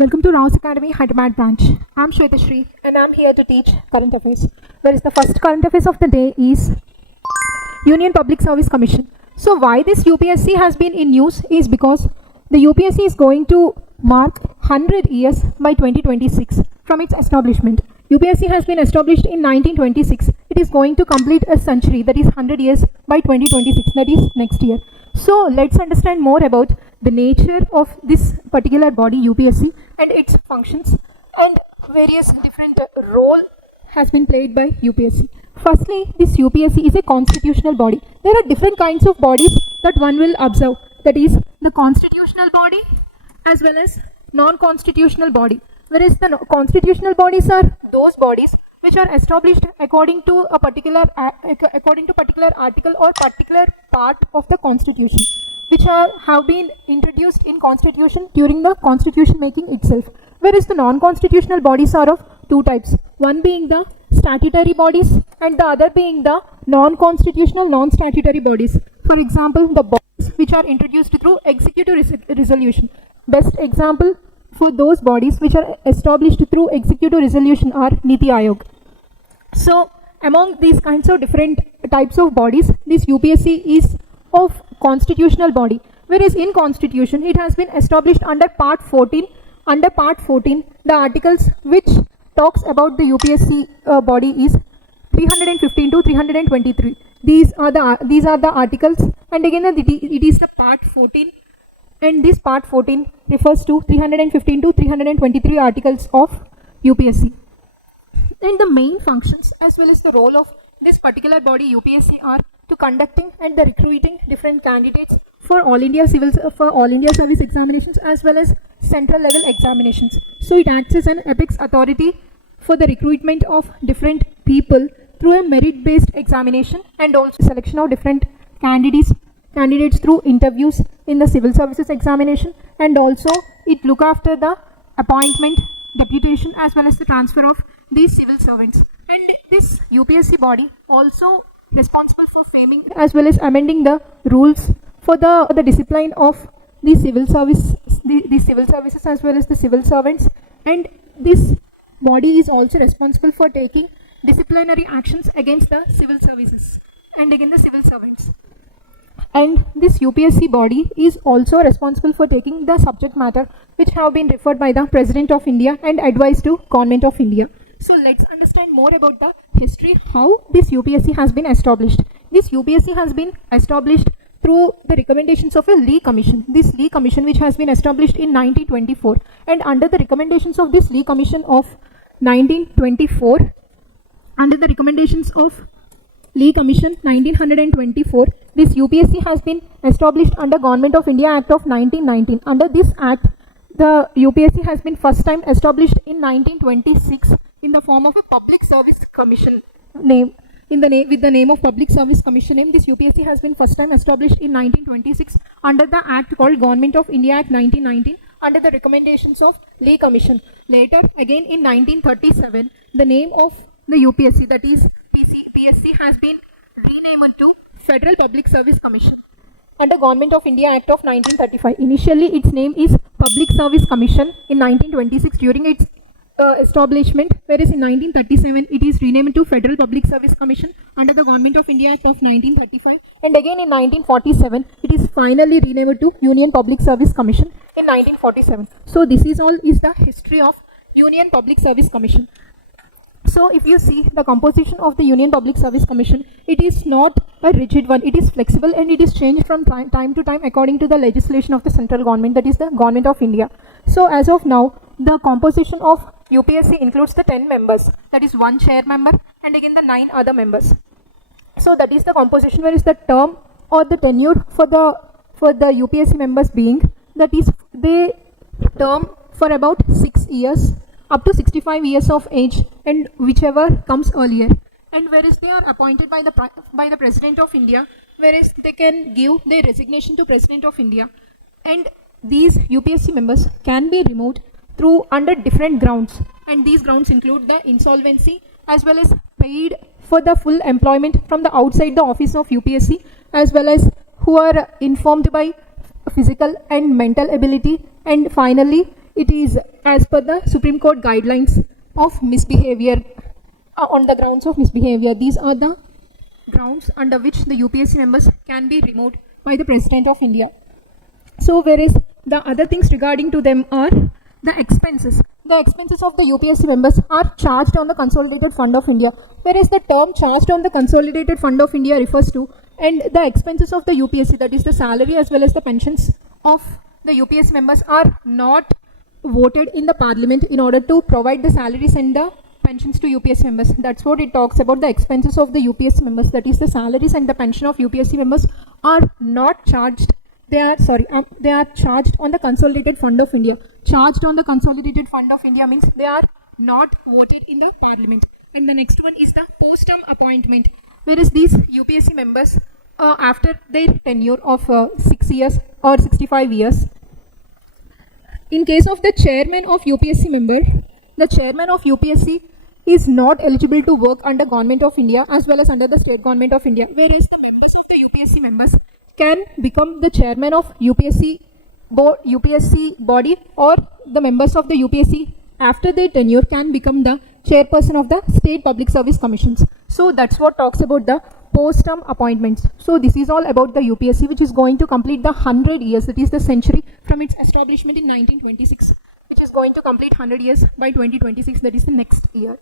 Welcome to Raos Academy, Hyderabad Branch. I'm Shri and I'm here to teach current affairs. Whereas the first current affairs of the day is Union Public Service Commission. So why this UPSC has been in news is because the UPSC is going to mark 100 years by 2026 from its establishment. UPSC has been established in 1926. It is going to complete a century, that is 100 years by 2026, that is next year. So let's understand more about the nature of this particular body UPSC and its functions and various different role has been played by UPSC. Firstly, this UPSC is a constitutional body. There are different kinds of bodies that one will observe, that is the constitutional body as well as non-constitutional body. Whereas the constitutional bodies are those bodies which are established according to a particular article or particular part of the constitution, which have been introduced in constitution during the constitution making itself. Whereas the non-constitutional bodies are of two types, one being the statutory bodies and the other being the non-constitutional non-statutory bodies. For example, the bodies which are introduced through executive resolution. Best example for those bodies which are established through executive resolution are Niti Aayog. So among these kinds of different types of bodies, this UPSC is of constitutional body, whereas in constitution it has been established under part 14. Under part 14, the articles which talks about the UPSC body is 315 to 323. These are the articles, and again it is the part 14, and this part 14 refers to 315 to 323 articles of UPSC. And the main functions as well as the role of this particular body UPSC are to conducting and the recruiting different candidates for all India service examinations as well as central level examinations. So it acts as an apex authority for the recruitment of different people through a merit based examination and also selection of different candidates through interviews in the civil services examination, and also it look after the appointment, deputation as well as the transfer of these civil servants. And this UPSC body also responsible for framing as well as amending the rules for the discipline of the civil services as well as the civil servants, and this body is also responsible for taking disciplinary actions against the civil services and against the civil servants. And this UPSC body is also responsible for taking the subject matter which have been referred by the President of India and advised to Government of India. So let's understand more about the history, how this UPSC has been established. This UPSC has been established through the recommendations of a Lee Commission. This Lee Commission which has been established in 1924, and under the recommendations of this Lee Commission of 1924, under the recommendations of Lee Commission 1924, this UPSC has been established under Government of India Act of 1919. Under this act, the UPSC has been first time established in 1926 in the form of a Public Service Commission name. With the name of Public Service Commission name, this UPSC has been first time established in 1926 under the act called Government of India Act 1919 under the recommendations of Lee Commission. Later, again in 1937, the name of the UPSC, that is PSC, has been renamed to Federal Public Service Commission under Government of India Act of 1935. Initially, its name is Public Service Commission in 1926 during its establishment, whereas in 1937 it is renamed to Federal Public Service Commission under the Government of India Act of 1935, and again in 1947 it is finally renamed to Union Public Service Commission in 1947. So this is the history of Union Public Service Commission. So if you see the composition of the Union Public Service Commission, it is not a rigid one, it is flexible and it is changed from time to time according to the legislation of the central government, that is the Government of India. So as of now, the composition of UPSC includes the 10 members, that is 1 chair member and again the 9 other members. So that is the composition, where is the term or the tenure for the UPSC members being, that is they term for about 6 years up to 65 years of age and whichever comes earlier, and whereas they are appointed by the President of India, whereas they can give their resignation to President of India, and these UPSC members can be removed through under different grounds, and these grounds include the insolvency as well as paid for the full employment from the outside the office of UPSC, as well as who are informed by physical and mental ability, and finally it is as per the Supreme Court guidelines of misbehavior, on the grounds of misbehavior. These are the grounds under which the UPSC members can be removed by the President of India. So whereas the other things regarding to them are the expenses. The expenses of the UPSC members are charged on the Consolidated Fund of India, whereas the term charged on the Consolidated Fund of India refers to, and the expenses of the UPSC, that is the salary as well as the pensions of the UPSC members, are not voted in the parliament in order to provide the salaries and the pensions to UPSC members. That's what it talks about. The expenses of the UPSC members, that is the salaries and the pension of UPSC members, are not charged. They are charged on the Consolidated Fund of India. Charged on the Consolidated Fund of India means they are not voted in the parliament. And the next one is the post-term appointment, whereas these UPSC members, after their tenure of 6 years or 65 years, in case of the chairman of UPSC member, the chairman of UPSC is not eligible to work under Government of India as well as under the State Government of India, whereas the members of the UPSC members can become the chairman of UPSC body, or the members of the UPSC after their tenure can become the chairperson of the State Public Service Commissions. So that's what talks about the post-term appointments. So this is all about the UPSC, which is going to complete the 100 years, that is the century from its establishment in 1926, which is going to complete 100 years by 2026, that is the next year.